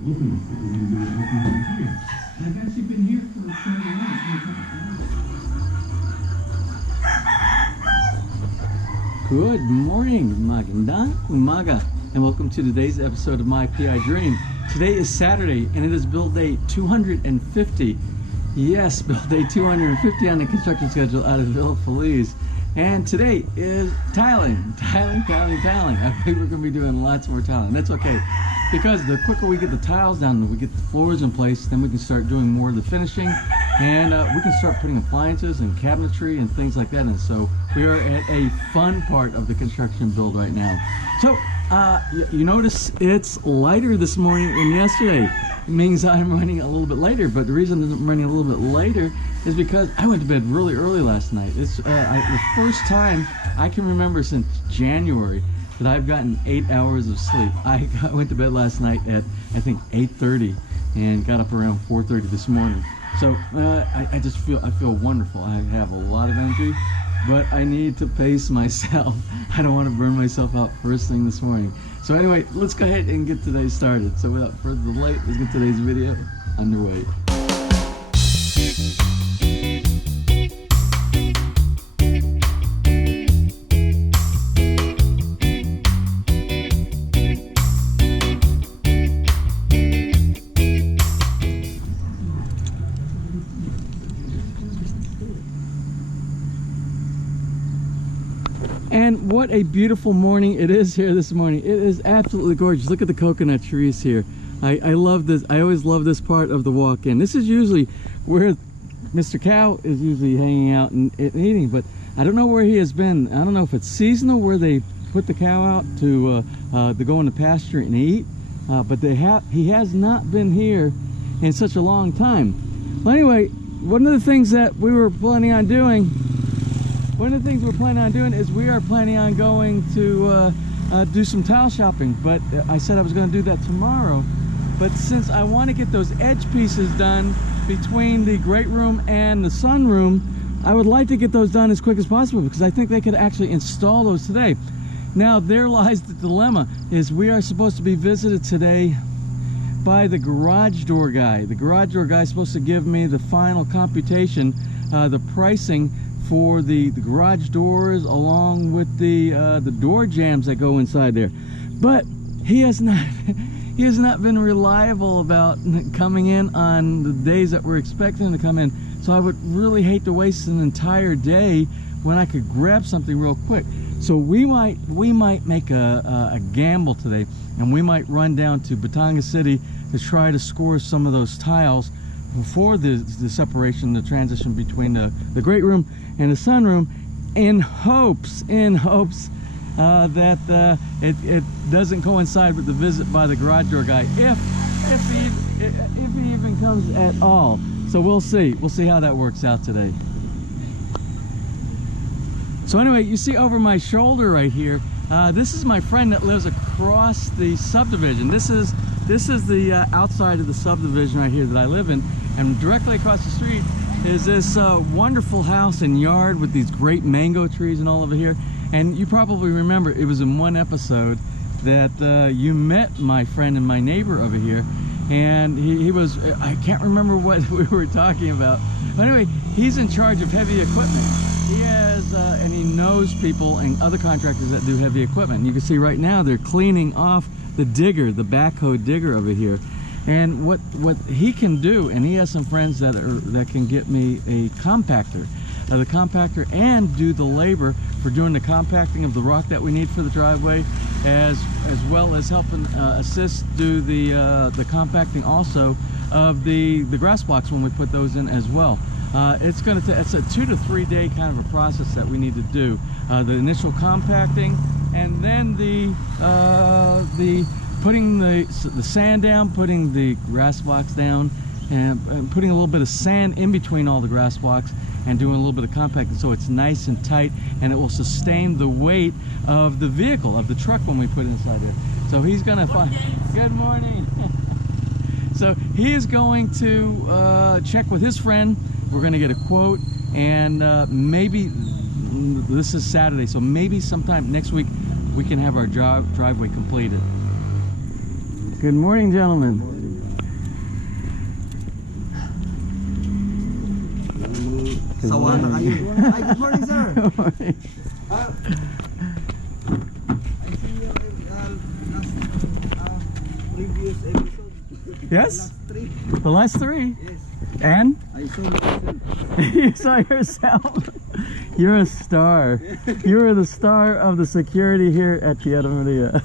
openness that we're going to do with opening here. And I've actually been here for quite a while. Good morning, magandang umaga, and welcome to today's episode of My PI Dream. Today is Saturday, and it is build day 250. Yes, build day 250 on the construction schedule out of Feliz. And today is tiling. I think we're going to be doing lots more tiling. That's okay, because the quicker we get the tiles down, we get the floors in place, then we can start doing more of the finishing, and we can start putting appliances and cabinetry and things like that in. So we are at a fun part of the construction build right now. So you notice it's lighter this morning than yesterday. It means I'm running a little bit later, but the reason I'm running a little bit later is because I went to bed really early last night. It's the first time I can remember since January that I've gotten 8 hours of sleep. I went to bed last night at, I think, 8:30 and got up around 4:30 this morning. So I feel wonderful. I have a lot of energy, but I need to pace myself. I don't want to burn myself out first thing this morning. So anyway, let's go ahead and get today started. So without further delay, let's get today's video underway. And what a beautiful morning it is here this morning. It is absolutely gorgeous. Look at the coconut trees here. I love this. I always love this part of the walk-in. This is usually where Mr. Cow is usually hanging out and eating, but I don't know where he has been. I don't know if it's seasonal where they put the cow out to go in the pasture and eat, but he has not been here in such a long time. Well, anyway, one of the things that we were planning on doing is we are planning on going to do some tile shopping, but I said I was going to do that tomorrow. But since I want to get those edge pieces done between the great room and the sunroom, I would like to get those done as quick as possible, because I think they could actually install those today. Now, there lies the dilemma, is we are supposed to be visited today by the garage door guy. The garage door guy is supposed to give me the final computation, the pricing for the garage doors, along with the door jambs that go inside there. But he has not been reliable about coming in on the days that we're expecting him to come in. So I would really hate to waste an entire day when I could grab something real quick. So we might make a gamble today, and we might run down to Batangas City to try to score some of those tiles before the separation, the transition between the great room and the sunroom, in hopes that it doesn't coincide with the visit by the garage door guy, if he even comes at all. So we'll see how that works out today. So anyway, you see over my shoulder right here, this is my friend that lives across the subdivision. This is the outside of the subdivision right here that I live in, and directly across the street is this wonderful house and yard with these great mango trees and all over here. And you probably remember, it was in one episode that you met my friend and my neighbor over here, and he was, I can't remember what we were talking about, but anyway, he's in charge of heavy equipment. He has and he knows people and other contractors that do heavy equipment. And you can see right now they're cleaning off the digger, the backhoe digger over here. And what he can do, and he has some friends that can get me a compactor, the compactor, and do the labor for doing the compacting of the rock that we need for the driveway, as well as helping assist do the compacting also of the grass blocks when we put those in as well. It's a 2 to 3 day kind of a process that we need to do. The initial compacting, and then the putting the sand down, putting the grass blocks down, and putting a little bit of sand in between all the grass blocks, and doing a little bit of compacting so it's nice and tight, and it will sustain the weight of the vehicle, of the truck, when we put it inside there. So he's gonna find. Good morning. So he is going to check with his friend. We're gonna get a quote, and maybe this is Saturday, so maybe sometime next week we can have our driveway completed. Good morning, gentlemen. Sawa na kayo. Hi, good morning, sir. Good morning. I see your last previous episode. Yes? The last three. The last three. Yes. And? I saw myself. You saw yourself. You're a star. You are the star of the security here at Tierra Maria.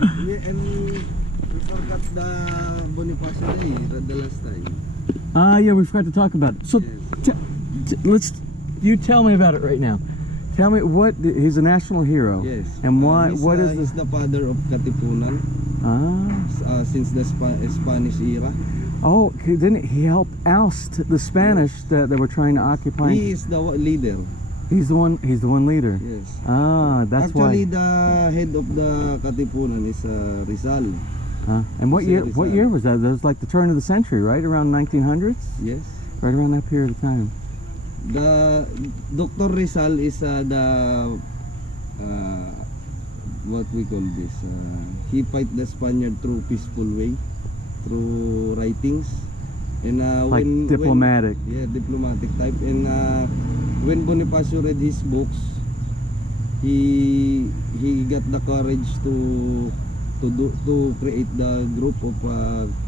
And we forgot the Bonifacio Day the last time. Yeah, we forgot to talk about it. So, Yes. you tell me about it right now. Tell me he's a national hero. Yes. And why, what is He's this? the father of Katipunan since the Spanish era. Oh, didn't he help oust the Spanish that were trying to occupy? He is the leader. He's the one leader. Yes. That's Actually, why. the head of the Katipunan is Rizal. And what year? Rizal. What year was that? That was like the turn of the century, right? Around 1900s. Yes. Right around that period of time. The Dr. Rizal is what we call this. He fight the Spaniard through peaceful way, through writings, and Like diplomatic. Diplomatic type. And when Bonifacio read his books, he got the courage to create the group of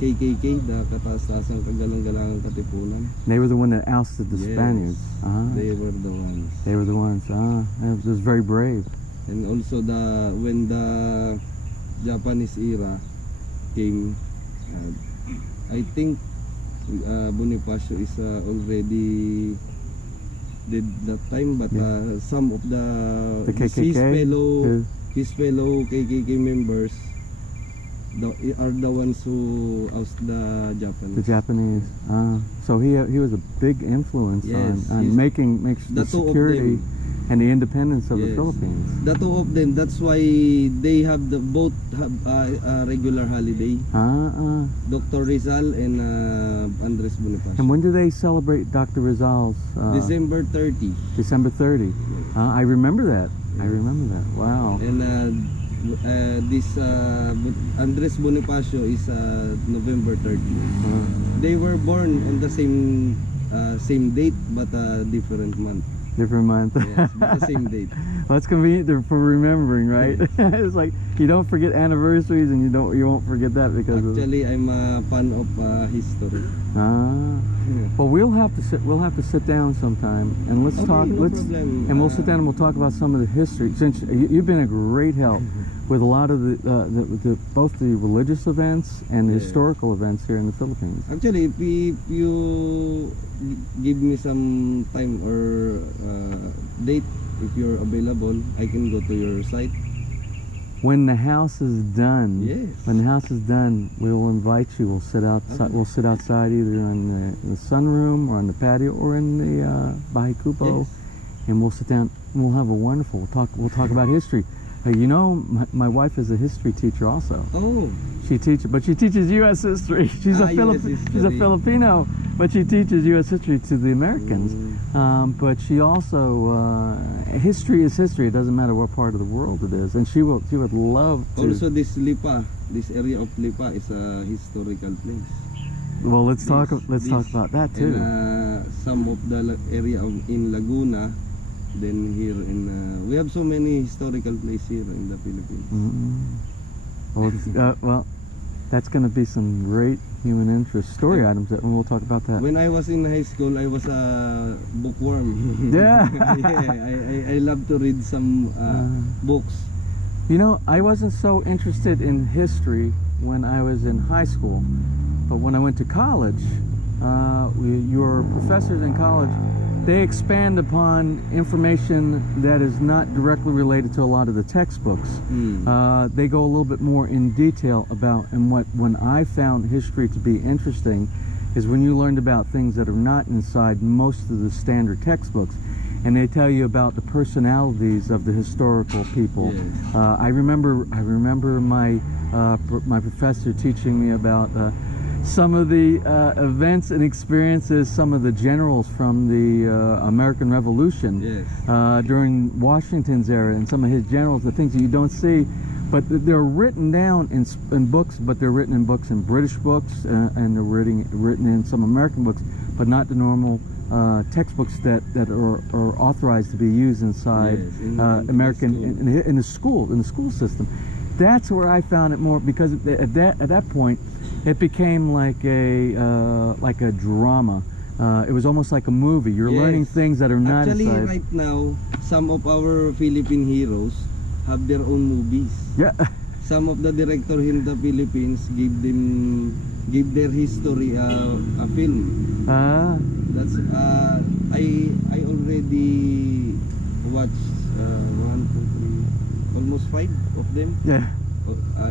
KKK, the Kataas-Taasang Kagalang-Galangang Katipunan. They were the one that ousted the Yes, Spaniards. They were the ones. They were the ones. It was very brave. And also when the Japanese era came, I think Bonifacio is already dead that time, but some of The KKK. his fellow KKK members are the ones who oust the Japanese. The Japanese. So he was a big influence Yes, on making the the two of security them. and the independence of the Yes. Philippines. The two of them. That's why they have both have a regular holiday. Dr. Rizal and Andres Bonifacio. And when do they celebrate Dr. Rizal's? December 30. December 30. I remember that. I remember that. Wow. And this Andres Bonifacio is November 30. They were born on the same date but different month. Different month. Yes, but the same date. Well, that's convenient for remembering, right? It's like you don't forget anniversaries, and you won't forget that because Actually, I'm a fan of history. Well, we'll have to sit down sometime and let's talk. No problem. And we'll sit down and we'll talk about some of the history. Since you've been a great help with a lot of both the religious events and the historical events here in the Philippines. Actually, if you give me some time or date, if you're available, I can go to your site. When the house is done, Yes. when the house is done, we will invite you. We'll sit outside. Okay. We'll sit outside either in the sunroom or on the patio or in the bahay kubo, Yes. and we'll sit down. And we'll have a wonderful. We'll talk about history. You know, my wife is a history teacher also. Oh, She teaches U.S. history. She's US she's a history. Filipino, but she teaches U.S. history to the Americans. But she also history is history. It doesn't matter what part of the world it is, and she would love to. also this Lipa, this area of Lipa is a historical place. Well, let's talk This- about that too. And some of the area in Laguna, then here in we have so many historical places here in the Philippines. Well, that's going to be some great human interest story items, and we'll talk about that. When I was in high school, I was a bookworm. Yeah. I love to read some books. You know, I wasn't so interested in history when I was in high school, but when I went to college, your professors in college, they expand upon information that is not directly related to a lot of the textbooks. They go a little bit more in detail about, and when I found history to be interesting is when you learned about things that are not inside most of the standard textbooks, and they tell you about the personalities of the historical people. Yes. I remember my professor teaching me about some of the events and experiences, some of the generals from the American Revolution Yes. during Washington's era, and some of his generals, the things that you don't see, but they're written down in books, but they're written in books, in British books, and they're written in some American books, but not the normal textbooks that are authorized to be used inside Yes, in American the in the school system. That's where I found it more, because at that point it became like a drama. It was almost like a movie. You're Yes. learning things that are not Actually, inside. right now, some of our Philippine heroes have their own movies. Yeah. Some of the director in the Philippines give their history a film. That's I already watched 1, 2, 3, almost 5 of them, Yeah.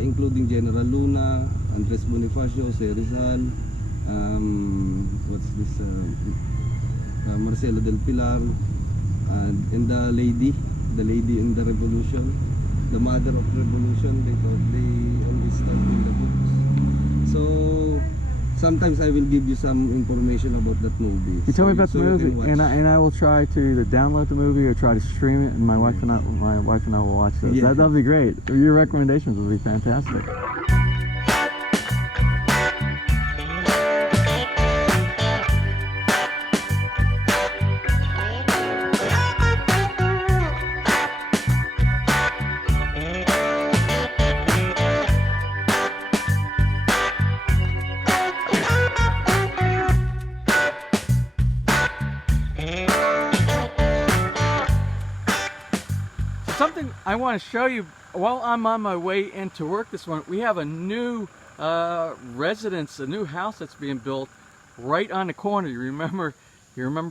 including General Luna, Andres Bonifacio, Jose Rizal, what's this? Marcelo del Pilar, and the lady in the revolution, the mother of revolution. They always start in the books. So sometimes I will give you some information about that movie. You tell me about the so you can movie, watch. and I will try to either download the movie or try to stream it, and my wife and I will watch this. Yeah. That'll be great. Your recommendations will be fantastic. Something I want to show you while I'm on my way into work this morning. We have a new residence, a new house that's being built right on the corner. You remember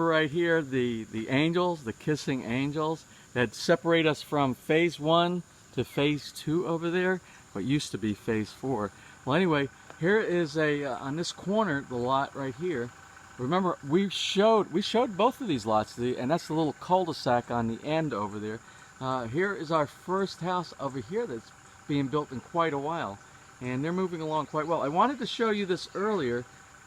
right here the angels, the kissing angels that separate us from phase 1 to phase 2 over there, what used to be phase 4. Well, anyway, here is on this corner, the lot right here. Remember, we showed both of these lots, and that's the little cul-de-sac on the end over there. Here is our first house over here that's being built in quite a while, and they're moving along quite well. I wanted to show you this earlier.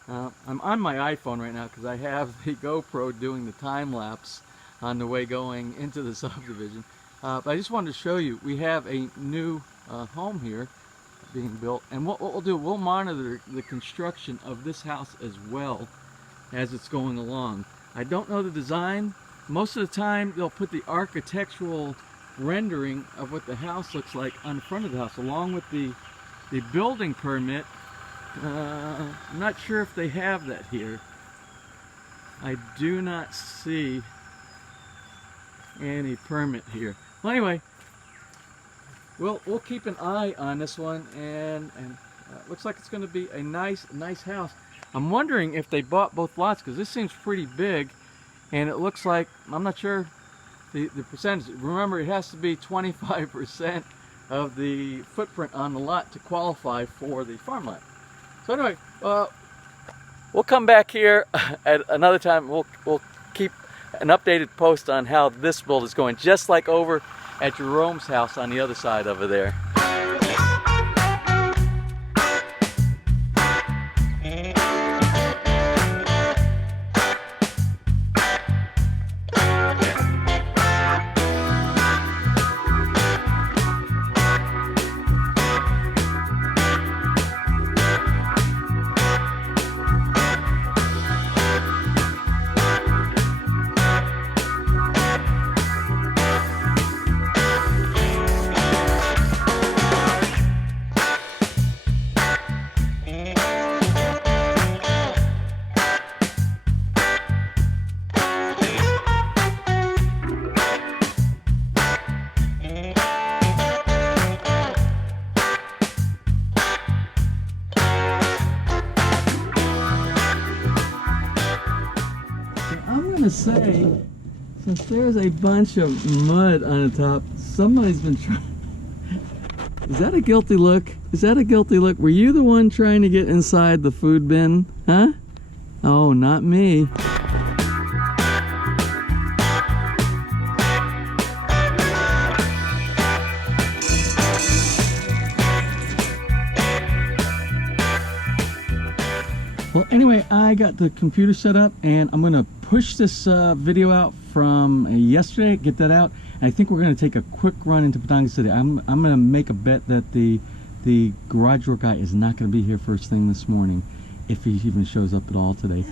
I'm on my iPhone right now because I have the GoPro doing the time lapse on the way going into the subdivision. But I just wanted to show you, we have a new home here being built, and what we'll do, we'll monitor the construction of this house as well as it's going along. I don't know the design. Most of the time they'll put the architectural rendering of what the house looks like on the front of the house along with the building permit. I'm not sure if they have that here. I do not see any permit here. Well, anyway, we'll keep an eye on this one, and looks like it's going to be a nice house. I'm wondering if they bought both lots, because this seems pretty big. And it looks like, I'm not sure the percentage. Remember, it has to be 25% of the footprint on the lot to qualify for the farm lot. So anyway, we'll come back here at another time. We'll keep an updated post on how this build is going, just like over at Jerome's house on the other side over there. To say, since there's a bunch of mud on the top, somebody's been trying. Is that a guilty look? Is that a guilty look? Were you the one trying to get inside the food bin? Huh? Oh, not me. Anyway, I got the computer set up and I'm gonna push this video out from yesterday, get that out. And I think we're gonna take a quick run into Batangas City. I'm gonna make a bet that the garage door guy is not gonna be here first thing this morning, if he even shows up at all today.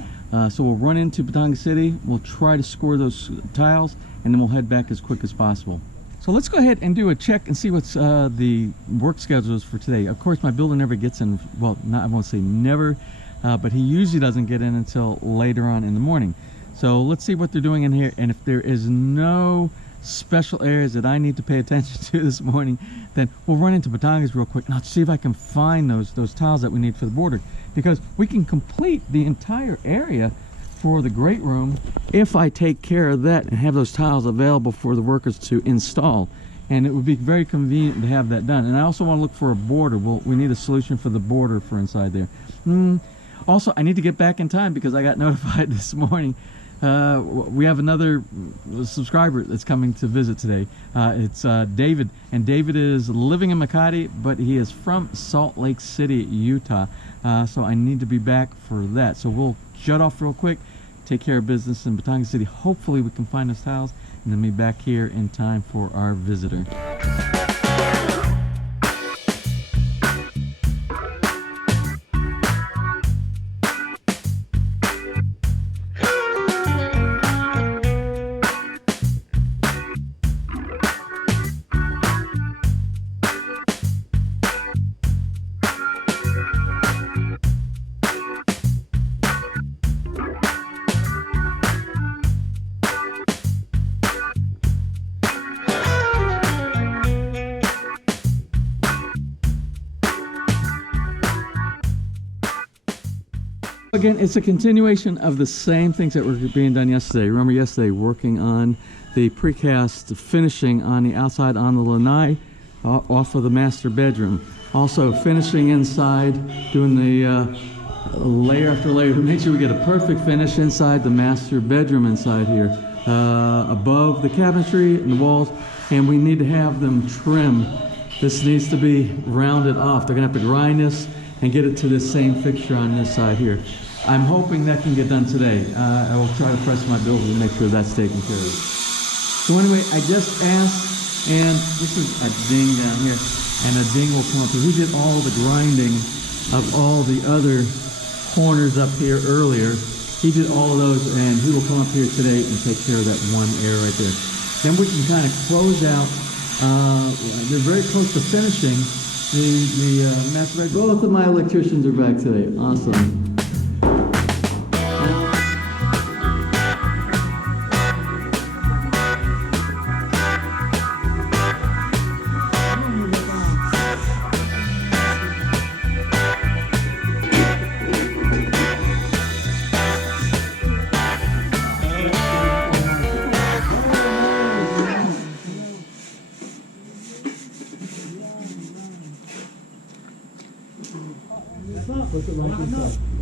So we'll run into Batangas City, we'll try to score those tiles, and then we'll head back as quick as possible. So let's go ahead and do a check and see what's the work schedule is for today. Of course, my builder never gets in, well, I won't say never, but he usually doesn't get in until later on in the morning. So let's see what they're doing in here, and if there is no special areas that I need to pay attention to this morning, then we'll run into Batangas real quick and I'll see if I can find those tiles that we need for the border, because we can complete the entire area for the great room if I take care of that and have those tiles available for the workers to install. And it would be very convenient to have that done. And I also want to look for a border. Well, we need a solution for the border for inside there. Also, I need to get back in time because I got notified this morning. We have another subscriber that's coming to visit today. It's David, and David is living in Makati, but he is from Salt Lake City, Utah. So I need to be back for that. So we'll shut off real quick, take care of business in Batangas City. Hopefully we can find those tiles and then be back here in time for our visitor. Again, it's a continuation of the same things that were being done yesterday. Remember yesterday working on the precast finishing on the outside on the lanai off of the master bedroom. Also finishing inside, doing the layer after layer to make sure we get a perfect finish inside the master bedroom inside here. Above the cabinetry and the walls, and we need to have them trim. This needs to be rounded off. They're gonna have to grind this and get it to the same fixture on this side here. I'm hoping that can get done today. I will try to press my builder to make sure that's taken care of. So anyway, I just asked, and this is a ding down here, and a ding will come up here. He did all the grinding of all the other corners up here earlier. He did all of those, and he will come up here today and take care of that one area right there. Then we can kind of close out. They're very close to finishing the master bedroom. Both of my electricians are back today. Awesome.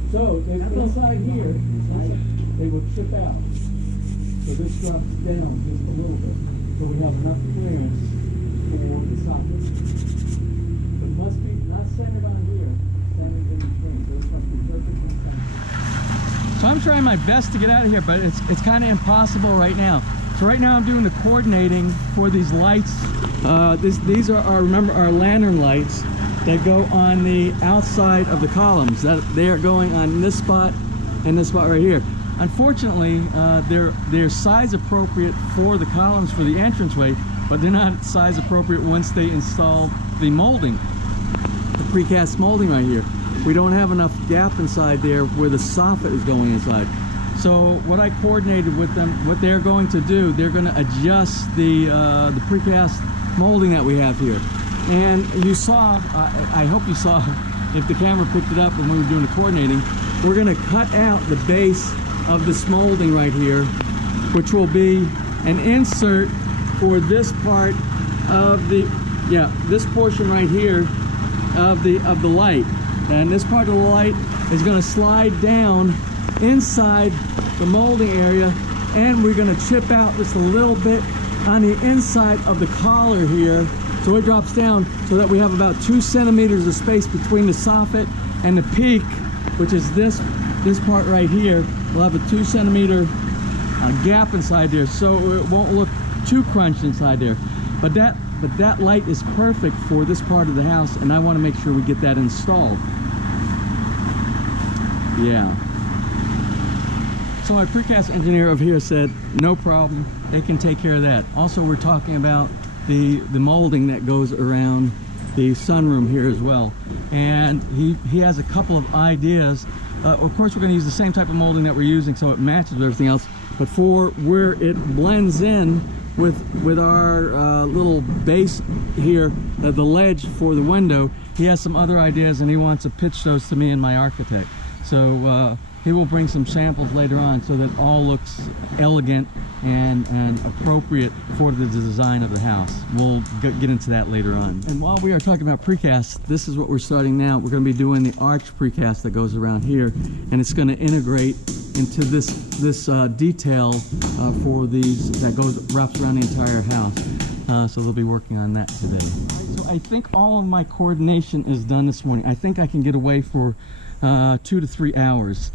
So inside here, they will chip out. So this drops down just a little bit. So we have enough clearance for the socket. It must be not centered on here, centered in between. So this must be perfectly centered. So I'm trying my best to get out of here, but it's kind of impossible right now. So right now I'm doing the coordinating for these lights. These are remember our lantern lights that go on the outside of the columns. That they are going on this spot and this spot right here. Unfortunately, they're size appropriate for the columns for the entranceway, but they're not size appropriate once they install the molding, the precast molding right here. We don't have enough gap inside there where the soffit is going inside. So what I coordinated with them, what they're going to do, they're going to adjust the precast molding that we have here. And you saw, I hope you saw, if the camera picked it up when we were doing the coordinating, we're going to cut out the base of this molding right here, which will be an insert for this part of the, this portion right here of the light. And this part of the light is going to slide down inside the molding area, and we're going to chip out just a little bit on the inside of the collar here, so it drops down so that we have about 2 centimeters of space between the soffit and the peak, which is this this part right here will have a 2 centimeter gap inside there, so it won't look too crunched inside there. But that light is perfect for this part of the house, and I want to make sure we get that installed. Yeah. So my precast engineer over here said no problem, they can take care of that. Also, we're talking about the molding that goes around the sunroom here as well, and he has a couple of ideas. Of course, we're going to use the same type of molding that we're using, so it matches with everything else, but for where it blends in with our little base here, the ledge for the window, he has some other ideas, and he wants to pitch those to me and my architect. So he will bring some samples later on so that all looks elegant and appropriate for the design of the house. We'll get into that later on. And while we are talking about precast, this is what we're starting now. We're going to be doing the arch precast that goes around here, and it's going to integrate into this detail for these that wraps around the entire house. So they'll be working on that today. So I think all of my coordination is done this morning. I think I can get away for 2 to 3 hours.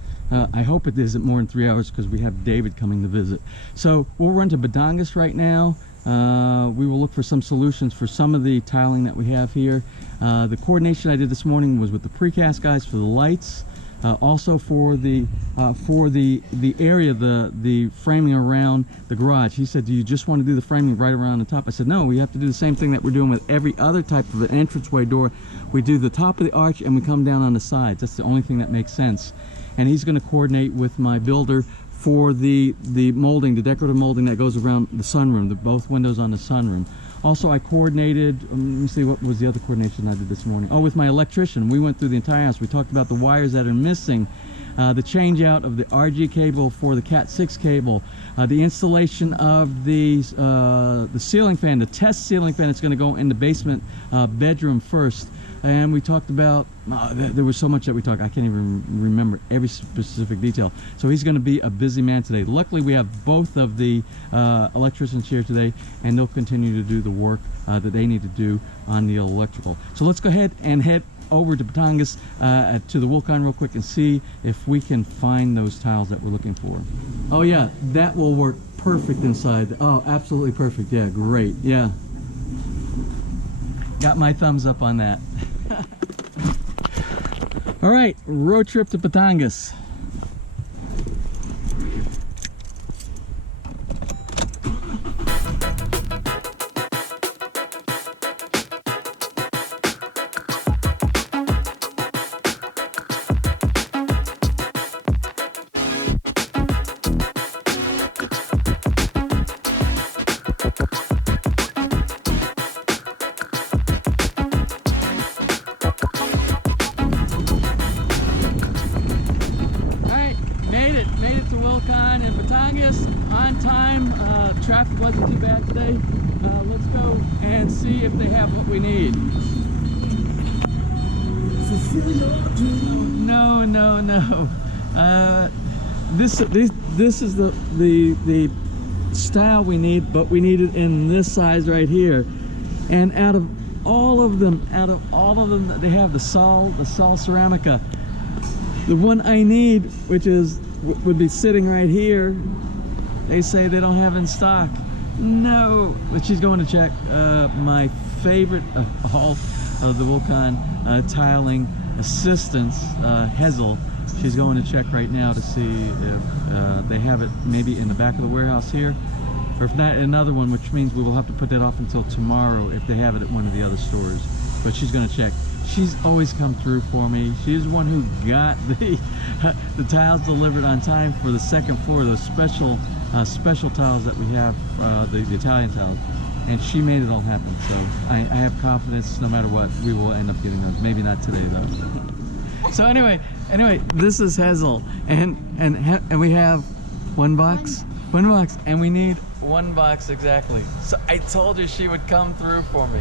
I hope it isn't more than 3 hours because we have David coming to visit. So we'll run to Batangas right now. We will look for some solutions for some of the tiling that we have here. The coordination I did this morning was with the precast guys for the lights. Also for the area, the framing around the garage. He said, do you just want to do the framing right around the top? I said, no, we have to do the same thing that we're doing with every other type of an entranceway door. We do the top of the arch and we come down on the sides. That's the only thing that makes sense. And he's going to coordinate with my builder for the molding, the decorative molding that goes around the sunroom, both windows on the sunroom. Also, I coordinated, let me see, what was the other coordination I did this morning? Oh, with my electrician. We went through the entire house. We talked about the wires that are missing, the change out of the RG cable for the Cat 6 cable, the installation of the ceiling fan, the test ceiling fan that's going to go in the basement bedroom first. And we talked about, there was so much that we talked, I can't even remember every specific detail. So he's going to be a busy man today. Luckily, we have both of the electricians here today, and they'll continue to do the work that they need to do on the electrical. So let's go ahead and head over to Batangas, to the Wilcon real quick, and see if we can find those tiles that we're looking for. Oh yeah, that will work perfect inside. Oh, absolutely perfect. Yeah, great. Yeah. Got my thumbs up on that. All right, road trip to Batangas. Made it to Wilcon and Batangas on time. Traffic wasn't too bad today. Let's go and see if they have what we need. No. This is the style we need, but we need it in this size right here. And out of all of them, they have the Sol Ceramica. The one I need, which would be sitting right here, they say they don't have in stock. No, but she's going to check. My favorite of all of the Wilcon tiling assistants, Hazel, she's going to check right now to see if they have it maybe in the back of the warehouse here, or if not, another one, which means we will have to put that off until tomorrow if they have it at one of the other stores. But she's going to check. She's always come through for me. She's the one who got the tiles delivered on time for the second floor, those special tiles that we have, the Italian tiles, and she made it all happen. So I have confidence no matter what, we will end up getting those. Maybe not today though. So anyway, this is Hazel, and we have one box, and we need one box exactly. So I told her she would come through for me.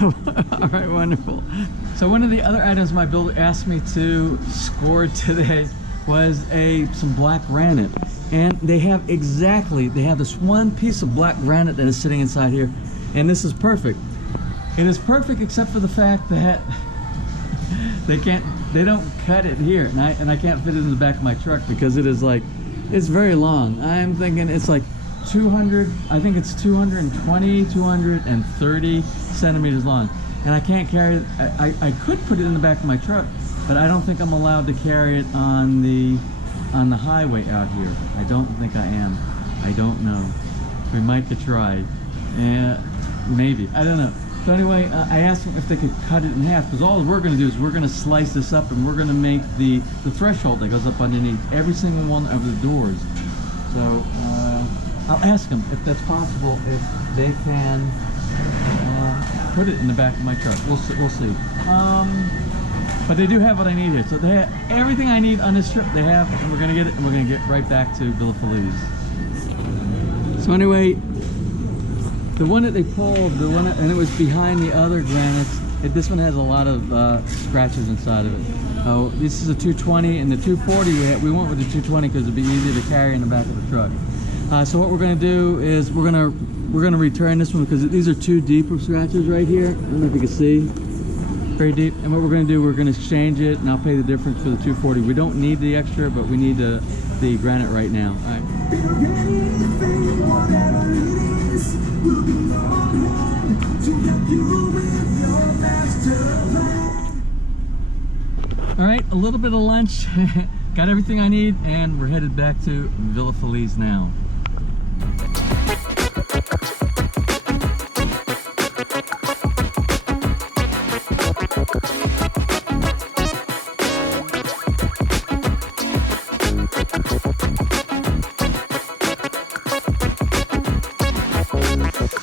All right, wonderful. So one of the other items my builder asked me to score today was some black granite, and they have this one piece of black granite that is sitting inside here, and this is perfect. It is perfect except for the fact that they they don't cut it here, and I can't fit it in the back of my truck because it is like, it's very long. I'm thinking it's like 200, I think it's 220, 230 centimeters long, and I can't carry it. I could put it in the back of my truck, but I don't think I'm allowed to carry it on the highway out here. I don't think I am. I don't know. We might could try. Yeah, maybe. I don't know. So anyway, I asked them if they could cut it in half, because all we're going to do is we're going to slice this up, and we're going to make the threshold that goes up underneath every single one of the doors. So I'll ask them if that's possible, if they can put it in the back of my truck. We'll see. But they do have what I need here. So they have everything I need on this trip. They have, and we're going to get it, and we're going to get right back to Feliz. So anyway, the one that they pulled, and it was behind the other granites. This one has a lot of scratches inside of it. Oh, this is a 220, and the 240 we went with the 220 because it'd be easier to carry in the back of the truck. So what we're going to do is we're going to return this one because these are two deeper scratches right here. I don't know if you can see, very deep. And what we're going to do, we're going to exchange it, and I'll pay the difference for the 240. We don't need the extra, but we need the granite right now. All right. All right, a little bit of lunch, got everything I need, and we're headed back to Feliz now.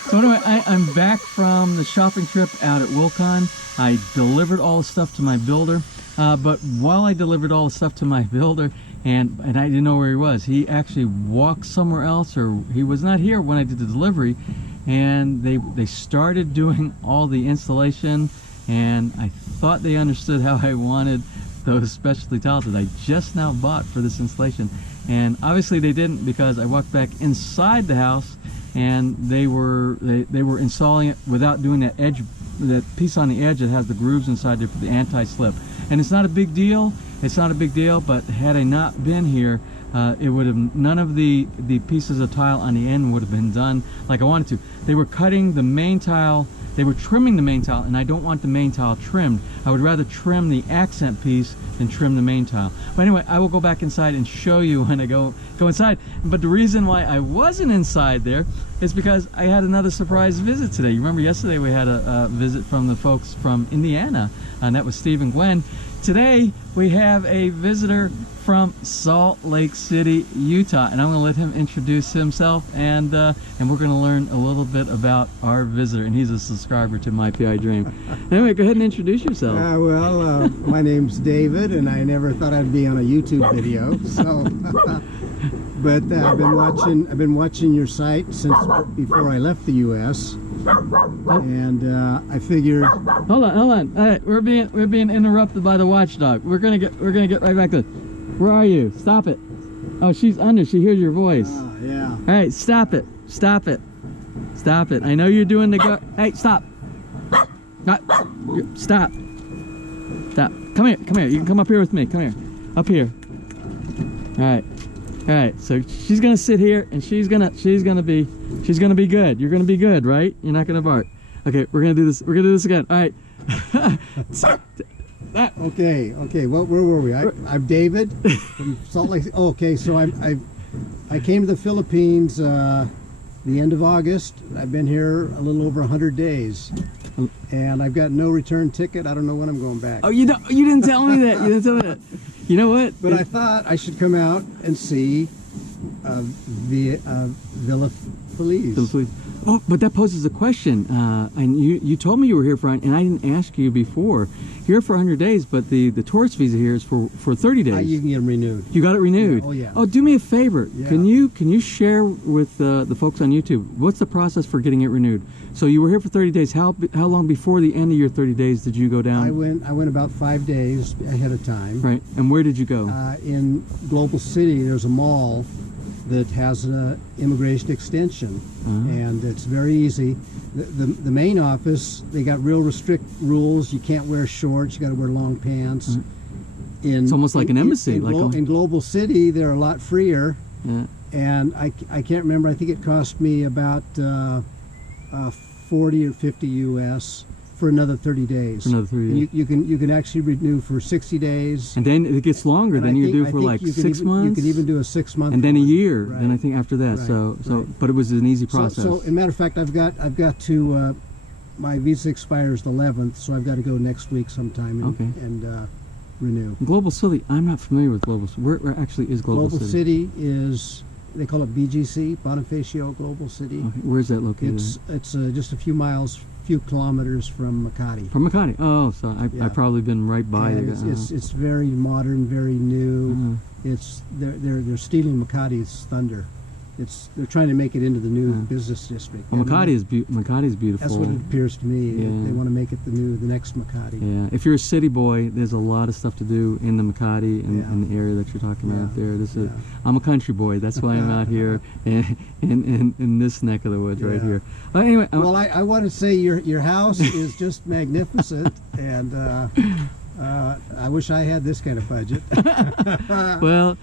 So anyway, I'm back from the shopping trip out at Wilcon. I delivered all the stuff to my builder, but while I delivered all the stuff to my builder, and I didn't know where he was, he actually walked somewhere else, or he was not here when I did the delivery, and they started doing all the installation, and I thought they understood how I wanted those specialty tiles that I just now bought for this installation, and obviously they didn't, because I walked back inside the house and they were installing it without doing that piece on the edge that has the grooves inside there for the anti-slip. And it's not a big deal. It's not a big deal, but had I not been here, it would have, none of the pieces of tile on the end would have been done like I wanted to. They were cutting the main tile, they were trimming the main tile, and I don't want the main tile trimmed. I would rather trim the accent piece than trim the main tile. But anyway, I will go back inside and show you when I go inside. But the reason why I wasn't inside there is because I had another surprise visit today. You remember yesterday we had a visit from the folks from Indiana, and that was Steve and Gwen. Today we have a visitor from Salt Lake City, Utah, and I'm going to let him introduce himself, and we're going to learn a little bit about our visitor, and he's a subscriber to My PI Dream. Anyway, go ahead and introduce yourself. Well, my name's David, and I never thought I'd be on a YouTube video. So, but I've been watching your site since before I left the U.S. And I figured. Hold on. All right, we're being interrupted by the watchdog. We're gonna get right back to. Where are you? Stop it. Oh, she's under. She hears your voice. Yeah. All right, stop it. Stop it. Stop it. I know you're doing the Hey, stop. Stop. Stop. Come here. Come here. You can come up here with me. Come here. Up here. All right. All right. So she's gonna sit here, and she's gonna be good. You're gonna be good, right? You're not gonna bark. Okay. We're gonna do this. We're gonna do this again. All right. Okay. Well, where were we? I'm David from Salt Lake. Oh, okay, so I came to the Philippines the end of August. I've been here a little over 100 days, and I've got no return ticket. I don't know when I'm going back. Oh, you didn't tell me that. You didn't tell me that. You know what? But I thought I should come out and see Villa Feliz. Oh, but that poses a question. And you told me you were here for, and I didn't ask you before. You're here for 100 days, but the tourist visa here is for 30 days. You can get them renewed. You got it renewed? Yeah. Oh, yeah. Oh, do me a favor. Yeah. Can you share with the folks on YouTube, what's the process for getting it renewed? So you were here for 30 days. How long before the end of your 30 days did you go down? I went about 5 days ahead of time. Right. And where did you go? In Global City, there's a mall that has an immigration extension, and it's very easy. The main office, they got real strict rules. You can't wear shorts. You got to wear long pants. in It's almost like an embassy, in Global City, they're a lot freer. Yeah. And I can't remember. I think it cost me about 40 or 50 US for another 30 days. For another 30 And days. you can actually renew for 60 days. And then it gets longer. And Then I you think- do I for think like you can 6 even- months. You can even do a 6-month. and then a one. year. Right. Then I think after that. Right, So right. but it was an easy process. So, as a matter of fact, I've got to. My visa expires the 11th, so I've got to go next week sometime and renew. Global City. I'm not familiar with Global City. Where actually is Global City? City is, they call it BGC, Bonifacio Global City. Okay. Where is that located? It's just a few kilometers from Makati. From Makati. Oh, so Yeah. I've probably been right by And there. it's very modern, very new. It's they're stealing Makati's thunder. They're trying to make it into the new business district. Well, And Makati is beautiful. That's what it appears to me. Yeah. They want to make it the next Makati. Yeah, if you're a city boy, there's a lot of stuff to do in the Makati and Yeah. in the area that you're talking about Yeah. there. Yeah. I'm a country boy. That's why I'm out here in this neck of the woods right Yeah. here. Anyway, Well, I want to say your house is just magnificent, and I wish I had this kind of budget. well,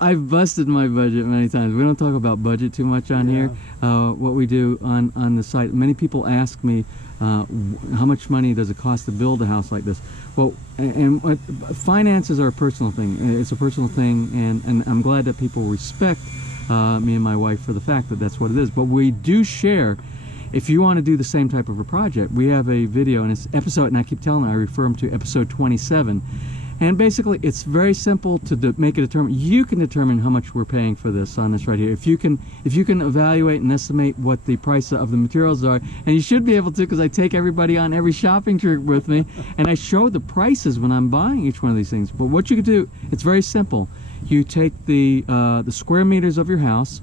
I've busted my budget many times. We don't talk about budget too much on here. What we do on the site, many people ask me, how much money does it cost to build a house like this? Well, and finances are a personal thing. It's a personal thing, and I'm glad that people respect me and my wife for the fact that that's what it is. But we do share. If you want to do the same type of a project, we have a video, and it's episode, and I keep telling them, I refer them to episode 27. And basically, it's very simple to make a determine. You can determine how much we're paying for this on this right here. If you can evaluate and estimate what the price of the materials are, and you should be able to, because I take everybody on every shopping trip with me, and I show the prices when I'm buying each one of these things. But what you could do, it's very simple. You take the square meters of your house,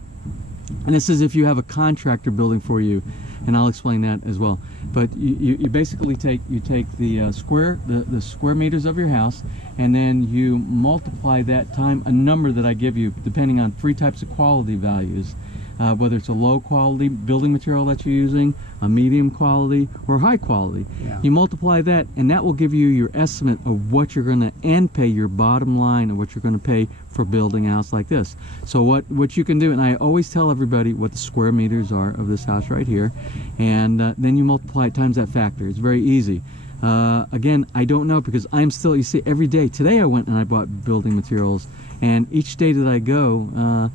and this is if you have a contractor building for you, and I'll explain that as well. But you basically take the square meters of your house, and then you multiply that time a number that I give you, depending on 3 types of quality values, whether it's a low quality building material that you're using, a medium quality, or high quality. Yeah. You multiply that, and that will give you your estimate of what you're going to pay your bottom line, of what you're going to pay for building a house like this. So what you can do, and I always tell everybody what the square meters are of this house right here, and then you multiply it times that factor. It's very easy. Again, I don't know, because I'm still, you see, every day. Today I went and I bought building materials, and each day that I go,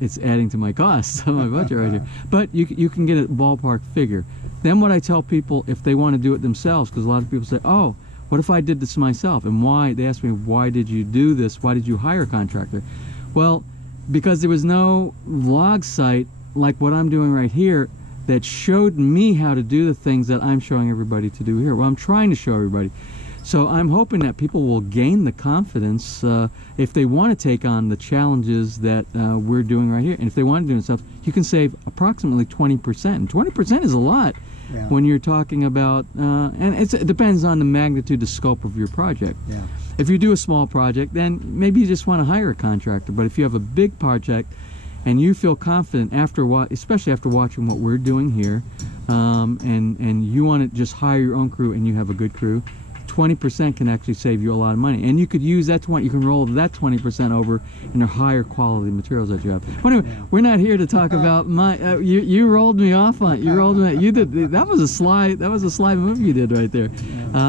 it's adding to my costs on my budget right here. But you can get a ballpark figure. Then what I tell people, if they want to do it themselves, because a lot of people say, oh, what if I did this myself? And why? They ask me, why did you do this? Why did you hire a contractor? Well, because there was no vlog site like what I'm doing right here that showed me how to do the things that I'm showing everybody to do here. Well, I'm trying to show everybody. So I'm hoping that people will gain the confidence if they want to take on the challenges that we're doing right here. And if they want to do it themselves, you can save approximately 20%. And 20% is a lot when you're talking about, and it depends on the magnitude, the scope of your project. Yeah. If you do a small project, then maybe you just want to hire a contractor. But if you have a big project and you feel confident especially after watching what we're doing here, and you want to just hire your own crew and you have a good crew, 20% can actually save you a lot of money, and you could use that 20. You can roll that 20% over in the higher quality materials that you have. Well, anyway, we're not here to talk about my. You rolled me off on it. You rolled me. You did. That was a sly. That was a sly move you did right there.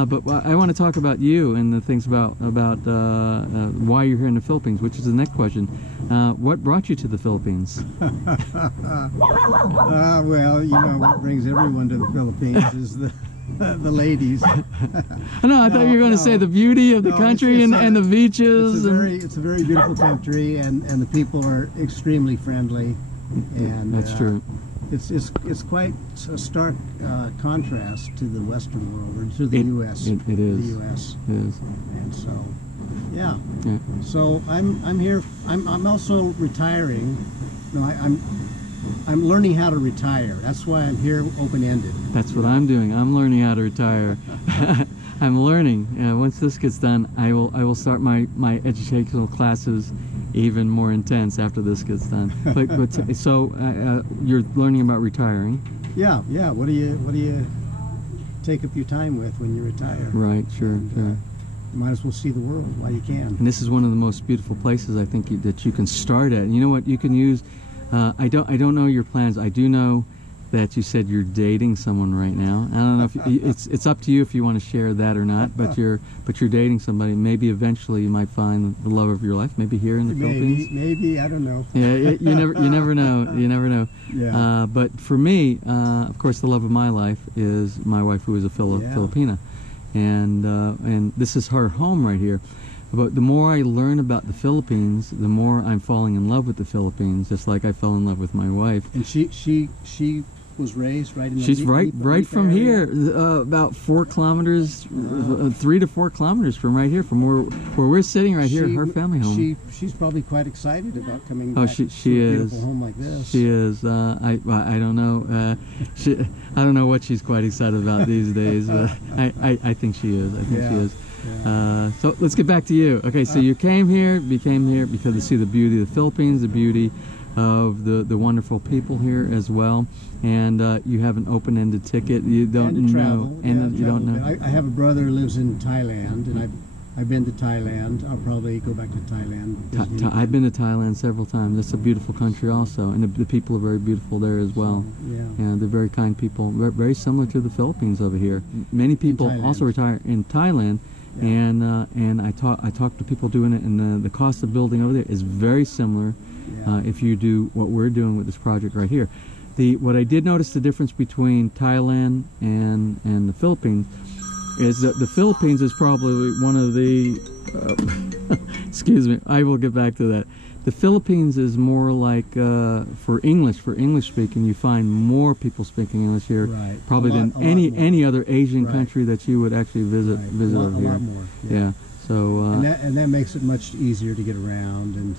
But I want to talk about you and the things about why you're here in the Philippines, which is the next question. What brought you to the Philippines? Well, you know what brings everyone to the Philippines is the ladies. No, I thought you were going to say the beauty of the country and the beaches. It's a very beautiful country, and the people are extremely friendly. And that's true. It's quite a stark contrast to the Western world, or to the U.S. It is. The U.S. It is. And so, yeah. So I'm here. I'm also retiring. No, I'm learning how to retire. That's why I'm here open-ended. That's what I'm doing. I'm learning how to retire. I'm learning. Once this gets done, I will start my educational classes even more intense after this gets done. So you're learning about retiring. Yeah. What do you take up your time with when you retire? Right. Sure. might as well see the world while you can. And this is one of the most beautiful places I think that you can start at. And you know what? You can use. I don't know your plans. I do know that you said you're dating someone right now. I don't know if it's up to you if you want to share that or not. But you're dating somebody. Maybe eventually you might find the love of your life. Maybe here in the Philippines. Maybe I don't know. Yeah, you never know. You never know. Yeah. But for me, of course, the love of my life is my wife, who is a Filipina, and this is her home right here. But the more I learn about the Philippines, the more I'm falling in love with the Philippines, just like I fell in love with my wife. And she was raised right in the She's right from area. here, about 4 kilometers, 3 to 4 kilometers from right here, from where we're sitting right here, her family home. She's probably quite excited about coming Oh, back she to a is. beautiful home like this. She is. I don't know. I don't know what she's quite excited about these days. But I think she is. I think she is. Yeah. So let's get back to you. Okay, so you became here because to see the beauty of the Philippines, the beauty of the wonderful people here as well, and you have an open-ended ticket. You don't and to know, travel. and you don't know. I have a brother who lives in Thailand, and I've been to Thailand. I'll probably go back to Thailand. I've been to Thailand several times. It's a beautiful country also, and the people are very beautiful there as well. Yeah. And they're very kind people, very similar to the Philippines over here. Many people also retire in Thailand. Yeah. And I talk to people doing it, and the cost of building over there is very similar. Yeah. If you do what we're doing with this project right here. What I did notice the difference between Thailand and the Philippines is that the Philippines is probably one of the excuse me, I will get back to that. The Philippines is more like for English speaking, you find more people speaking English here, probably than any other Asian country that you would actually visit over here. A lot more. Yeah. So and that makes it much easier to get around, and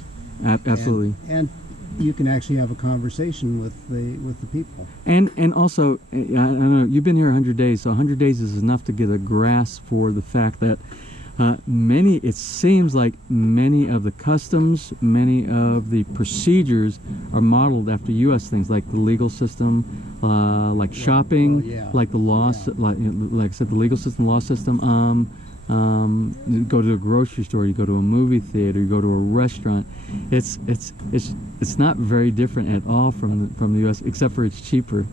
absolutely. And you can actually have a conversation with the people. And also, I don't know, you've been here 100 days, so 100 days is enough to get a grasp for the fact that it seems like many of the customs, many of the procedures are modeled after U.S. things, like the legal system, like shopping, like the law, like I said, the legal system, law system. You go to a grocery store, you go to a movie theater, you go to a restaurant. It's not very different at all from the U.S. except for it's cheaper.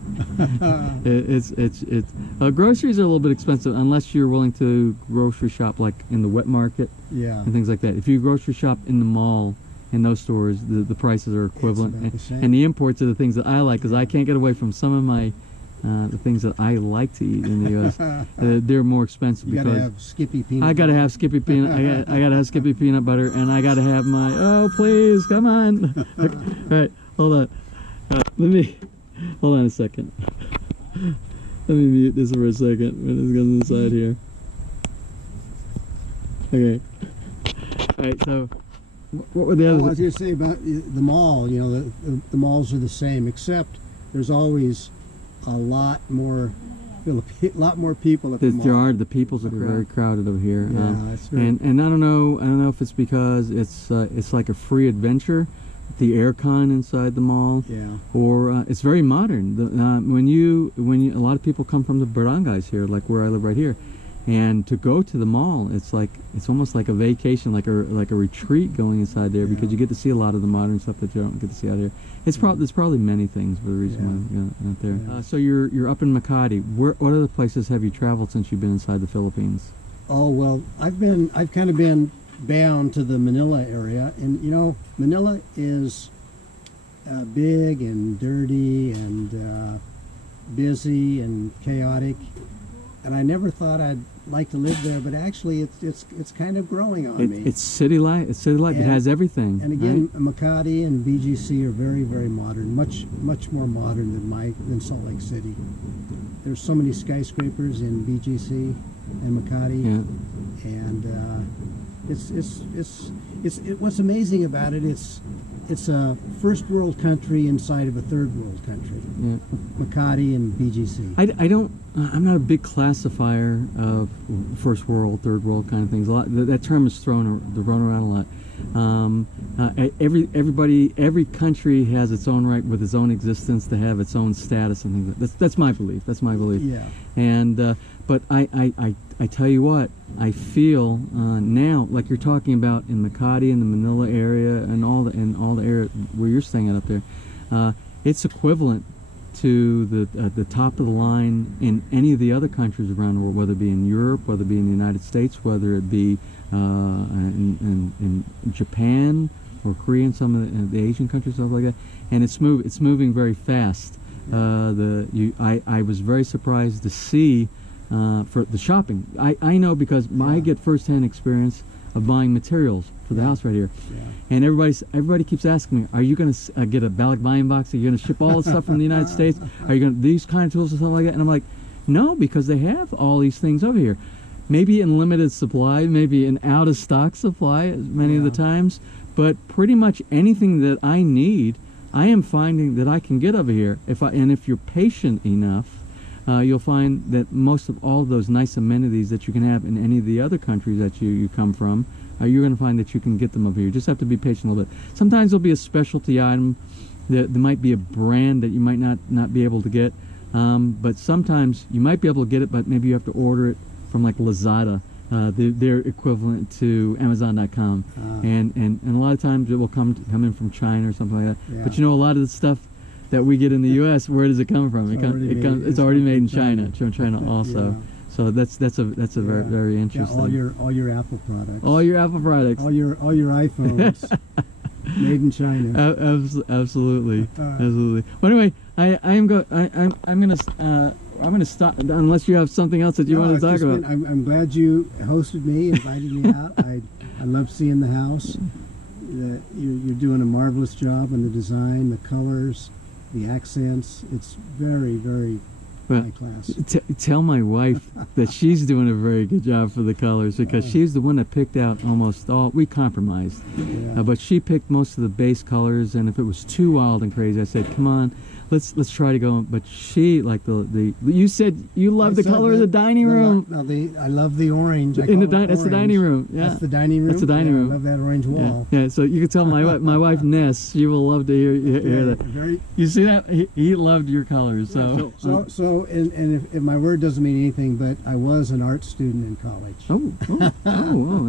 Groceries are a little bit expensive unless you're willing to grocery shop like in the wet market, and things like that. If you grocery shop in the mall, in those stores, the prices are equivalent, and the imports are the things that I like, because I can't get away from some of my the things that I like to eat in the U.S. They're more expensive. You gotta have Skippy peanut. I gotta have Skippy peanut. I gotta have Skippy peanut butter, and I gotta have my. Oh please, come on! All right, hold on. Hold on a second. Let me mute this for a second. It goes inside here. Okay. All right. So, what were the other? I was going to say about the mall. You know, the malls are the same, except there's always a lot more people at the mall. The peoples are very crowded over here. That's right. And I don't know if it's because it's like a free adventure, the aircon inside the mall, or it's very modern. When a lot of people come from the barangays here, like where I live right here, and to go to the mall, it's almost like a vacation, like a retreat going inside there, because you get to see a lot of the modern stuff that you don't get to see out here. There's probably many things for the reason why you're not there. So you're up in Makati. What other places have you traveled since you've been inside the Philippines? Oh well, I've kind of been bound to the Manila area, and you know, Manila is big and dirty and busy and chaotic, and I never thought I'd like to live there, but actually it's kind of growing on me. It's city life. It has everything. And again, Makati and BGC are very, very modern, much more modern than Salt Lake City. There's so many skyscrapers in BGC and Makati, and what's amazing about it, it's a first world country inside of a third world country. Makati and BGC. I'm not a big classifier of first world, third world kind of things. That term is thrown around a lot. every country has its own right with its own existence to have its own status and things like that. That's my belief. That's my belief. Yeah. And but I tell you what, I feel now, like you're talking about in Makati, in the Manila area, and all the area where you're staying at up there, it's equivalent to the top of the line in any of the other countries around the world, whether it be in Europe, whether it be in the United States, whether it be in Japan or Korea, and some of the Asian countries, stuff like that. And it's moving very fast. I was very surprised to see for the shopping. I know because I get firsthand experience of buying materials for the house right here. Yeah. And everybody keeps asking me, are you going to get a Balak buying box? Are you going to ship all the stuff from the United States? Are you going to these kind of tools or something like that? And I'm like, no, because they have all these things over here. Maybe in limited supply, maybe in out of stock supply many of the times, but pretty much anything that I need, I am finding that I can get over here. If you're patient enough, you'll find that most of all those nice amenities that you can have in any of the other countries that you come from, you're going to find that you can get them over here. You just have to be patient a little bit. Sometimes there'll be a specialty item. There might be a brand that you might not be able to get, but sometimes you might be able to get it, but maybe you have to order it from like Lazada. They're equivalent to Amazon.com, and a lot of times it will come in from China or something like that. Yeah. But you know, a lot of the stuff that we get in the U.S., where does it come from? It's already made in China. From China also. Yeah. So that's a very, very interesting. Yeah, all your Apple products. All your Apple products. All your iPhones. Made in China. Absolutely. Absolutely. Well, anyway, I'm gonna stop unless you have something else that you want to talk about. I'm glad you hosted me, invited me out. I love seeing the house. You're doing a marvelous job on the design, the colors, the accents. It's very, very high class. Tell my wife that she's doing a very good job for the colors, because she's the one that picked out almost all. We compromised, but she picked most of the base colors, and if it was too wild and crazy, I said, come on, let's try to go. But she, like you said you love the color of the dining room. I love the orange. That's the dining room. Yeah, that's the dining room. That's the dining room. I love that orange wall. Yeah. So you can tell my wife Ness. She will love to hear that. You see that he loved your colors. So and if my word doesn't mean anything, but I was an art student in college.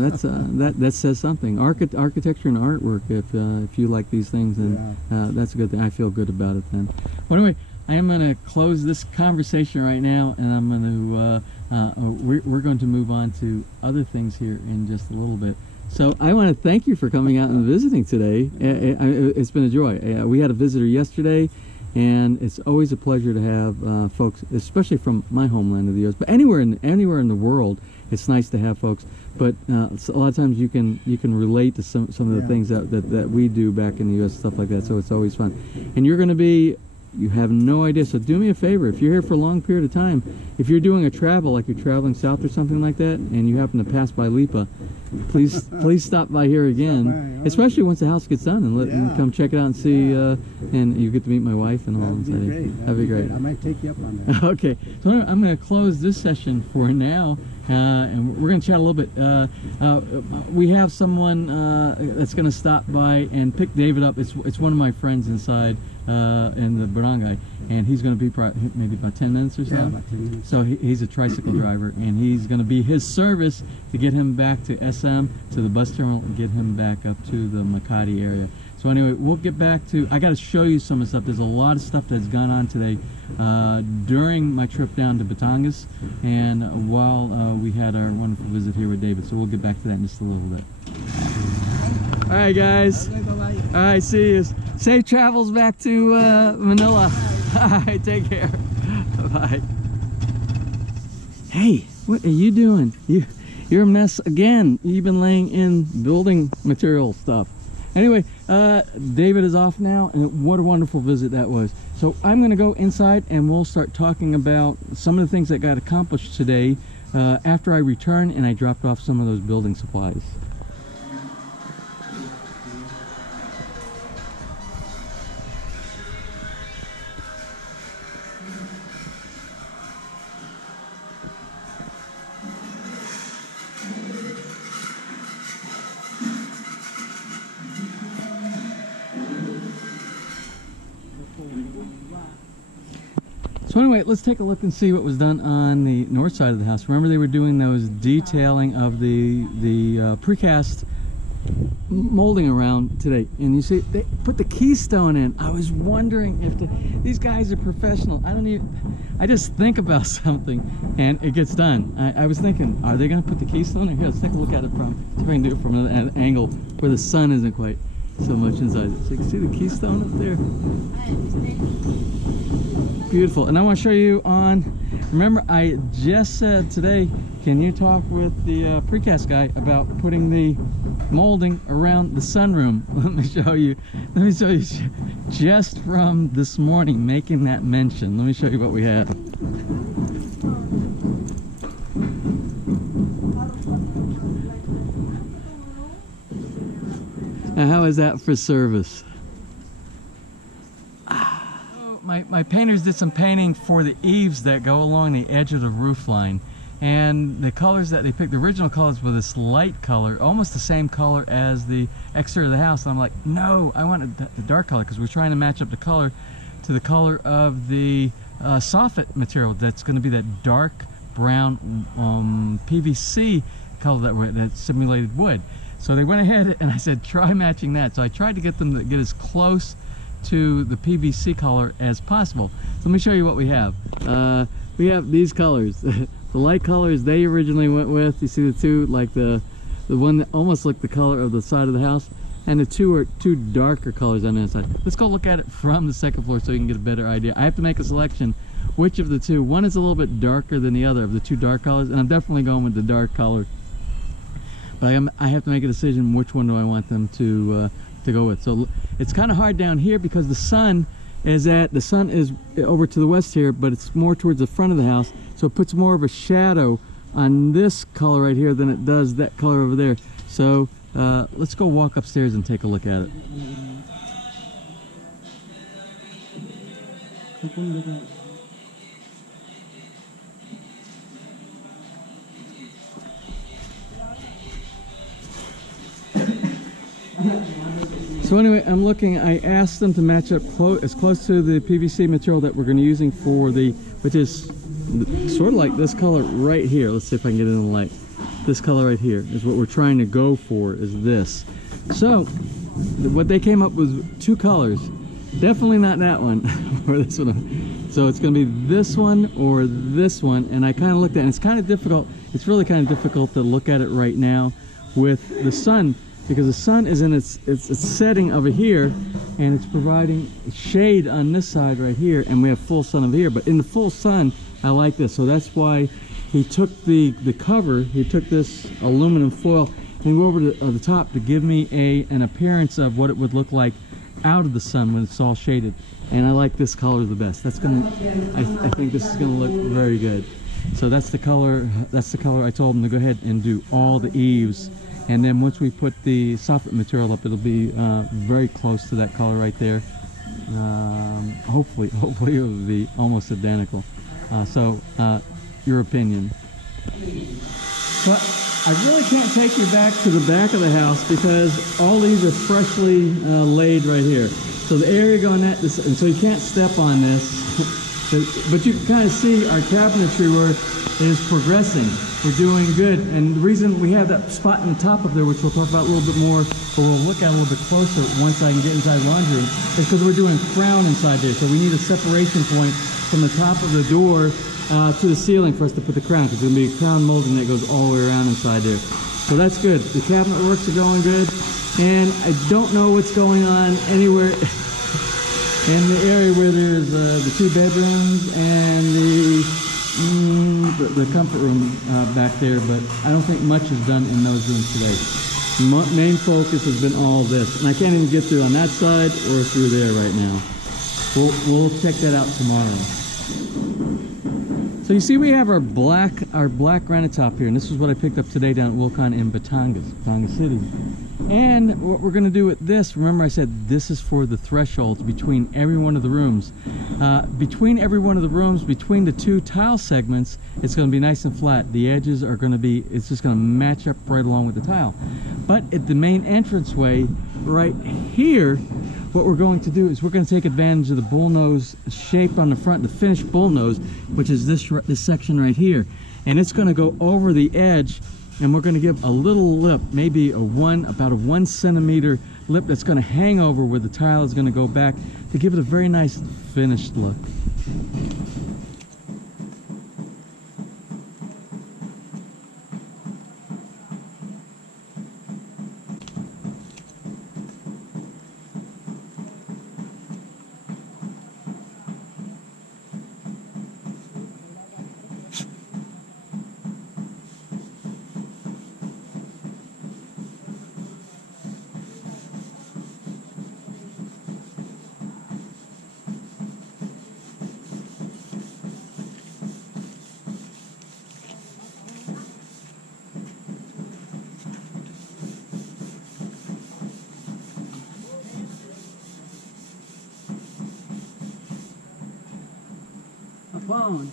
That's that says something. Architecture and artwork. If you like these things, then that's a good thing. I feel good about it then. Well, anyway, I am going to close this conversation right now, and I'm going to we're going to move on to other things here in just a little bit. So I want to thank you for coming out and visiting today. It's been a joy. We had a visitor yesterday, and it's always a pleasure to have folks, especially from my homeland of the U.S., but anywhere in the world, it's nice to have folks. But a lot of times you can relate to some of the things that we do back in the U.S., stuff like that. So it's always fun. And you're going to be. You have no idea. So do me a favor. If you're here for a long period of time, if you're doing a travel, like you're traveling south or something like that, and you happen to pass by Lipa, please stop by here again. Especially once the house gets done, and come check it out and see. And you get to meet my wife and all. That'd be great. I might take you up on that. Okay. So I'm going to close this session for now, and we're going to chat a little bit. We have someone that's going to stop by and pick David up. It's one of my friends inside. In the barangay, and he's going to be maybe about 10 minutes or so. Yeah, about 10 minutes. So he's a tricycle driver, and he's going to be his service to get him back to SM, to the bus terminal, and get him back up to the Makati area. So anyway, we'll get back to, I got to show you some of the stuff. There's a lot of stuff that's gone on today during my trip down to Batangas, and while we had our wonderful visit here with David. So we'll get back to that in just a little bit. All right, guys. All right, see you. Safe travels back to Manila. All right, take care. Bye. Hey, what are you doing? You're a mess again. You've been laying in building material stuff. Anyway, David is off now, and what a wonderful visit that was. So I'm going to go inside, and we'll start talking about some of the things that got accomplished today after I return and I dropped off some of those building supplies. So anyway, let's take a look and see what was done on the north side of the house. Remember, they were doing those detailing of the precast molding around today, and you see they put the keystone in. I was wondering if these guys are professional. I just think about something and it gets done. I was thinking, are they going to put the keystone in here? Let's take a look at it see if I can do it from an angle where the sun isn't quite so much inside. So you can see the keystone up there. Beautiful. And I want to show you on, remember I just said today, can you talk with the precast guy about putting the molding around the sunroom? Let me show you just from this morning making that mention. Let me show you what we have. Now, how is that for service? My painters did some painting for the eaves that go along the edge of the roof line, and the colors that they picked, the original colors were this light color, almost the same color as the exterior of the house. And I'm like, no, I want the dark color, because we're trying to match up the color to the color of the soffit material. That's going to be that dark brown PVC color that simulated wood. So they went ahead and I said, try matching that. So I tried to get them to get as close to the PVC color as possible. So let me show you what we have. We have these colors. The light colors they originally went with. You see the two, like the one that almost looked the color of the side of the house, and the two darker colors on the inside. Let's go look at it from the second floor so you can get a better idea. I have to make a selection which of the two. One is a little bit darker than the other of the two dark colors, and I'm definitely going with the dark color. But I have to make a decision which one do I want them to go with. So it's kind of hard down here because the sun is over to the west here, but it's more towards the front of the house, so it puts more of a shadow on this color right here than it does that color over there. So let's go walk upstairs and take a look at it. So anyway, I'm looking, I asked them to match up as close to the PVC material that we're going to be using for which is sort of like this color right here. Let's see if I can get it in the light. This color right here is what we're trying to go for, is this. So what they came up with, two colors. Definitely not that one or this one. So it's going to be this one or this one. And I kind of looked at it, and it's kind of difficult. It's really kind of difficult to look at it right now with the sun, because the sun is in its setting over here, and it's providing shade on this side right here, and we have full sun over here. But in the full sun, I like this. So that's why he took the cover, he took this aluminum foil and went over to the top to give me an appearance of what it would look like out of the sun when it's all shaded. And I like this color the best. That's gonna, I think this is gonna look very good. So that's the color I told them to go ahead and do all the eaves. And then once we put the soffit material up, it'll be very close to that color right there. Hopefully it will be almost identical. So your opinion. But I really can't take you back to the back of the house because all these are freshly laid right here. So the area going that, and so you can't step on this. But you can kind of see our cabinetry work is progressing. We're doing good. And the reason we have that spot in the top up there, which we'll talk about a little bit more, or we'll look at a little bit closer once I can get inside the laundry room, is because we're doing crown inside there. So we need a separation point from the top of the door to the ceiling for us to put the crown, because there's going to be a crown molding that goes all the way around inside there. So that's good. The cabinet works are going good. And I don't know what's going on anywhere in the area where there's the two bedrooms and the comfort room back there, but I don't think much is done in those rooms today. Main focus has been all this, and I can't even get through on that side or through there right now. We'll check that out tomorrow. So you see we have our black granite top here, and this is what I picked up today down at Wilcon in Batangas City. And what we're going to do with this, remember I said this is for the thresholds between every one of the rooms. Between every one of the rooms, between the two tile segments, it's going to be nice and flat. The edges are going to be, it's just going to match up right along with the tile. But at the main entranceway right here, what we're going to do is we're going to take advantage of the bullnose shape on the front, the finished bullnose, which is this section right here, and it's going to go over the edge, and we're going to give a little lip, maybe about a 1 centimeter lip that's going to hang over where the tile is going to go back to give it a very nice finished look. Phone.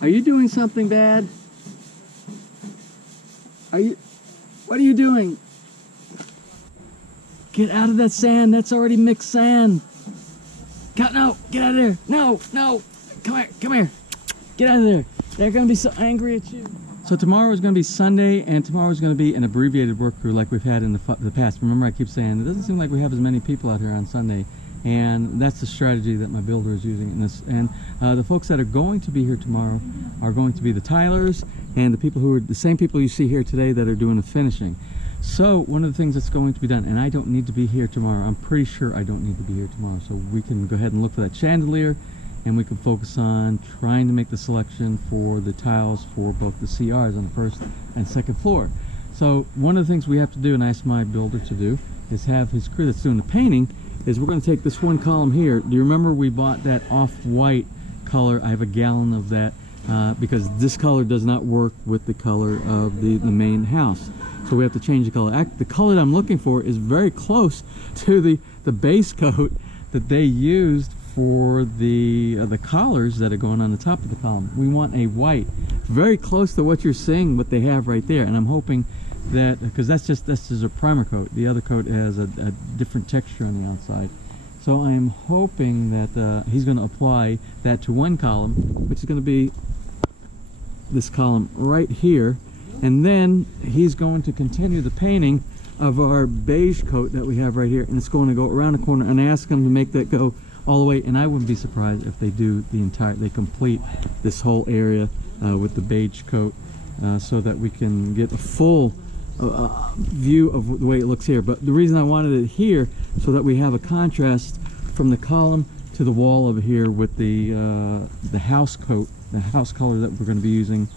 Are you doing something bad? What are you doing? Get out of that sand. That's already mixed sand. No, get out of there. No. Come here. Get out of there. They're going to be so angry at you. So tomorrow is going to be Sunday, and tomorrow is going to be an abbreviated work crew like we've had in the past. Remember, I keep saying it doesn't seem like we have as many people out here on Sunday, and that's the strategy that my builder is using in this. And the folks that are going to be here tomorrow are going to be the tilers and the people who are the same people you see here today that are doing the finishing. So one of the things that's going to be done, and I don't need to be here tomorrow. I'm pretty sure I don't need to be here tomorrow, so we can go ahead and look for that chandelier, and we can focus on trying to make the selection for the tiles for both the CRs on the first and second floor. So one of the things we have to do, and I asked my builder to do, is have his crew that's doing the painting, is we're going to take this one column here. Do you remember we bought that off-white color? I have a gallon of that because this color does not work with the color of the main house. So we have to change the color. The color that I'm looking for is very close to the base coat that they used for the collars that are going on the top of the column. We want a white, very close to what you're seeing, what they have right there. And I'm hoping that, because that's just a primer coat. The other coat has a different texture on the outside. So I'm hoping that he's going to apply that to one column, which is going to be this column right here. And then he's going to continue the painting of our beige coat that we have right here. And it's going to go around the corner, and ask him to make that go all the way. And I wouldn't be surprised if they do they complete this whole area with the beige coat so that we can get a full view of the way it looks here. But the reason I wanted it here, so that we have a contrast from the column to the wall over here with the house coat, the house color that we're going to be using,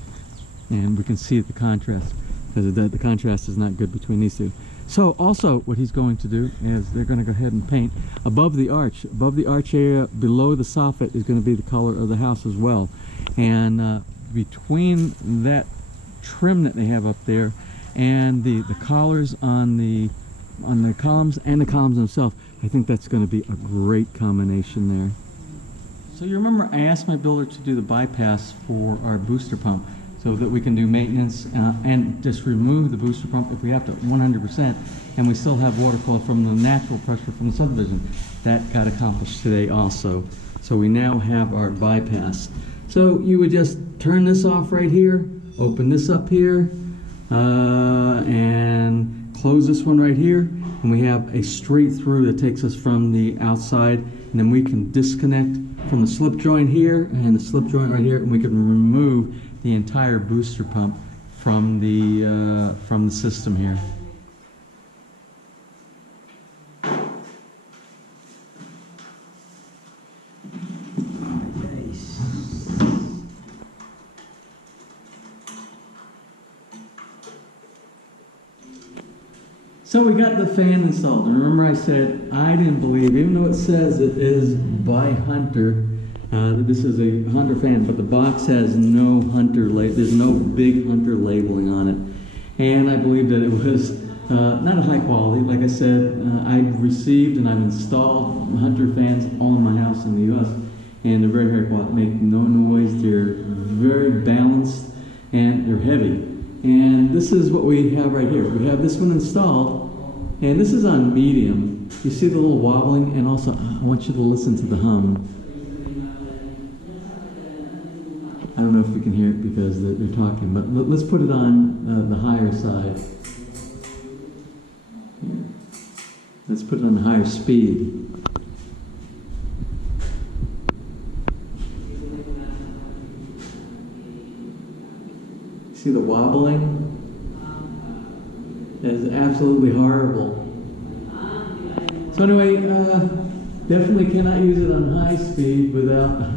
and we can see the contrast, because the contrast is not good between these two. So also what he's going to do is they're going to go ahead and paint above the arch area, below the soffit is going to be the color of the house as well. And between that trim that they have up there and the collars on the columns and the columns themselves, I think that's going to be a great combination there. So you remember I asked my builder to do the bypass for our booster pump, so that we can do maintenance and just remove the booster pump if we have to 100%, and we still have water flow from the natural pressure from the subdivision. That got accomplished today also. So we now have our bypass. So you would just turn this off right here, open this up here, and close this one right here, and we have a straight through that takes us from the outside, and then we can disconnect from the slip joint here and the slip joint right here, and we can remove the entire booster pump from the system here. So we got the fan installed, and remember I said I didn't believe, even though it says it is by Hunter, that this is a Hunter fan, but the box has no Hunter, there's no big Hunter labeling on it. And I believe that it was not a high quality. Like I said, I've received and I've installed Hunter fans all in my house in the US, and they're very high quality, make no noise, they're very balanced, and they're heavy. And this is what we have right here. We have this one installed, and this is on medium. You see the little wobbling, and also I want you to listen to the hum. I don't know if we can hear it because they're talking, but let's put it on the higher side. Here. Let's put it on the higher speed. See the wobbling? That is absolutely horrible. So anyway, definitely cannot use it on high speed without,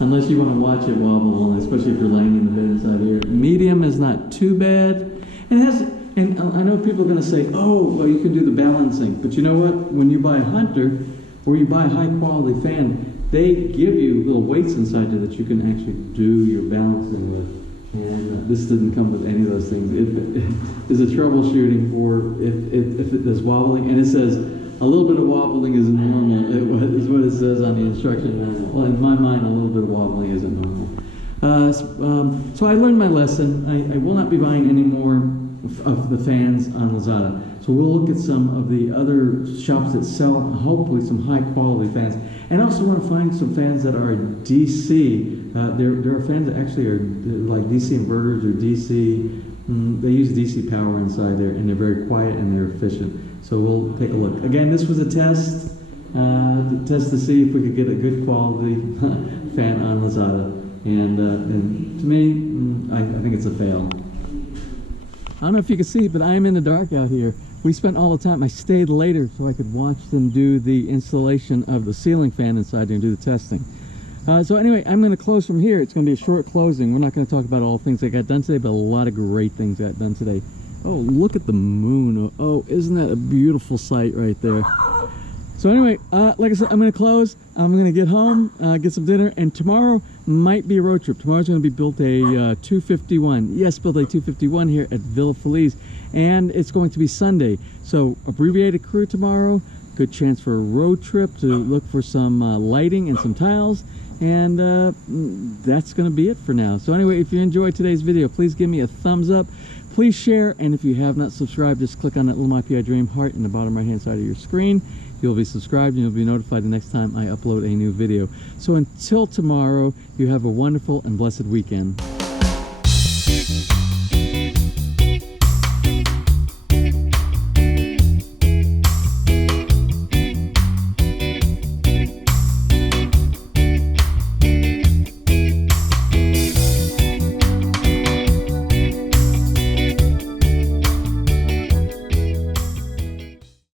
unless you want to watch it wobble, especially if you're laying in the bed inside here. Medium is not too bad. And it has, and I know people are going to say, oh, well, you can do the balancing. But you know what? When you buy a Hunter, or you buy a high quality fan, they give you little weights inside there that you can actually do your balancing with. And this didn't come with any of those things. It is a troubleshooting for if it does wobbling. And it says a little bit of wobbling is normal. Is what it says on the instruction manual. Well, in my mind, a little bit of wobbling isn't normal. So I learned my lesson. I will not be buying any more of the fans on Lazada. So we'll look at some of the other shops that sell, hopefully, some high quality fans. And I also want to find some fans that are DC. There are fans that actually are like DC inverters or DC. They use DC power inside there, and they're very quiet and they're efficient. So we'll take a look. Again, this was a test to see if we could get a good quality fan on Lazada. And to me, I think it's a fail. I don't know if you can see, but I am in the dark out here. We spent all the time. I stayed later so I could watch them do the installation of the ceiling fan inside there and do the testing. So anyway, I'm going to close from here. It's going to be a short closing. We're not going to talk about all the things that got done today, but a lot of great things got done today. Oh, look at the moon. Oh, isn't that a beautiful sight right there? So anyway, like I said, I'm going to close. I'm going to get home, get some dinner, and tomorrow might be a road trip. Tomorrow's going to be built a 251. Yes, built a 251 here at Villa Feliz. And it's going to be Sunday. So abbreviated crew tomorrow. Good chance for a road trip to look for some lighting and some tiles. And that's going to be it for now. So anyway, if you enjoyed today's video, please give me a thumbs up. Please share. And if you have not subscribed, just click on that little My PI Dream heart in the bottom right hand side of your screen. You'll be subscribed and you'll be notified the next time I upload a new video. So until tomorrow, you have a wonderful and blessed weekend.